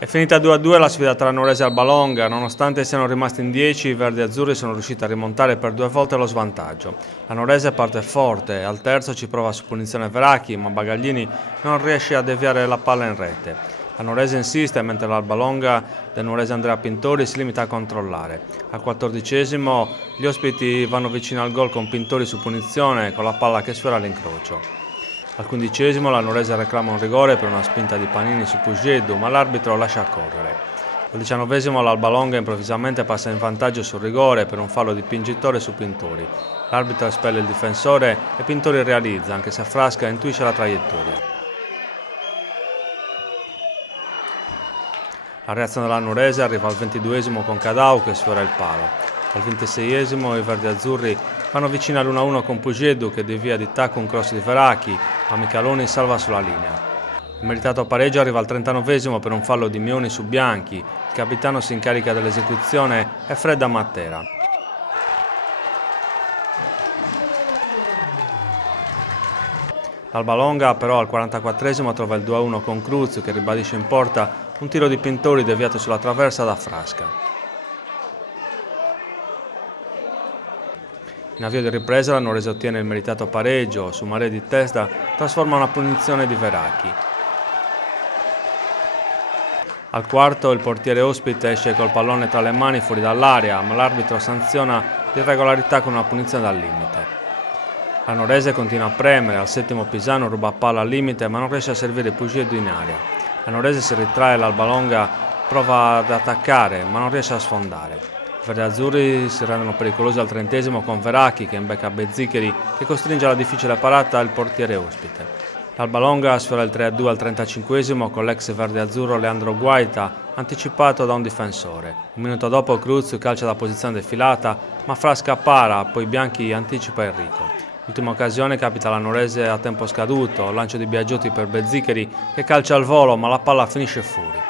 È finita 2-2 la sfida tra Nuorese e Albalonga. Nonostante siano rimasti in 10, i verdi-azzurri sono riusciti a rimontare per 2 volte lo svantaggio. La Nuorese parte forte, al terzo ci prova su punizione Veracchi, ma Bagaglini non riesce a deviare la palla in rete. La Nuorese insiste, mentre l'Albalonga del nuorese Andrea Pintori si limita a controllare. Al 14esimo gli ospiti vanno vicino al gol con Pintori su punizione, con la palla che sfiora l'incrocio. Al 15esimo la Nuorese reclama un rigore per una spinta di Panini su Pujeddu, ma l'arbitro lascia correre. Al 19esimo l'Albalonga improvvisamente passa in vantaggio sul rigore per un fallo di Pingitore su Pintori. L'arbitro espelle il difensore e Pintori realizza, anche se Frasca intuisce la traiettoria. La reazione della Nuorese arriva al 22esimo con Cadau che sfiora il palo. Al 26esimo i verdi-azzurri vanno vicino all'1-1 con Pujeddu che devia di tacco un cross di Veracchi, ma Micaloni salva sulla linea. Il meritato pareggio arriva al 39esimo per un fallo di Mioni su Bianchi. Il capitano si incarica dell'esecuzione e Fredda Matera. L'Albalonga però al 44esimo trova il 2-1 con Cruz che ribadisce in porta un tiro di Pintori deviato sulla traversa da Frasca. In avvio di ripresa la Nuorese ottiene il meritato pareggio, su Marè di testa trasforma una punizione di Veracchi. Al quarto il portiere ospite esce col pallone tra le mani fuori dall'area, ma l'arbitro sanziona l'irregolarità con una punizione dal limite. La Nuorese continua a premere, al settimo Pisano ruba palla al limite ma non riesce a servire Pujeddu in area. La Nuorese si ritrae e l'Albalonga prova ad attaccare ma non riesce a sfondare. I verdi-azzurri si rendono pericolosi al 30esimo con Veracchi che imbecca Bezzicheri che costringe alla difficile parata il portiere ospite. L'Albalonga sfiora il 3-2 al 35esimo con l'ex verde-azzurro Leandro Guaita anticipato da un difensore. Un minuto dopo Cruz calcia da posizione defilata ma Frasca para, poi Bianchi anticipa Enrico. L'ultima occasione capita alla Nuorese a tempo scaduto, lancio di Biagiotti per Bezzicheri che calcia al volo ma la palla finisce fuori.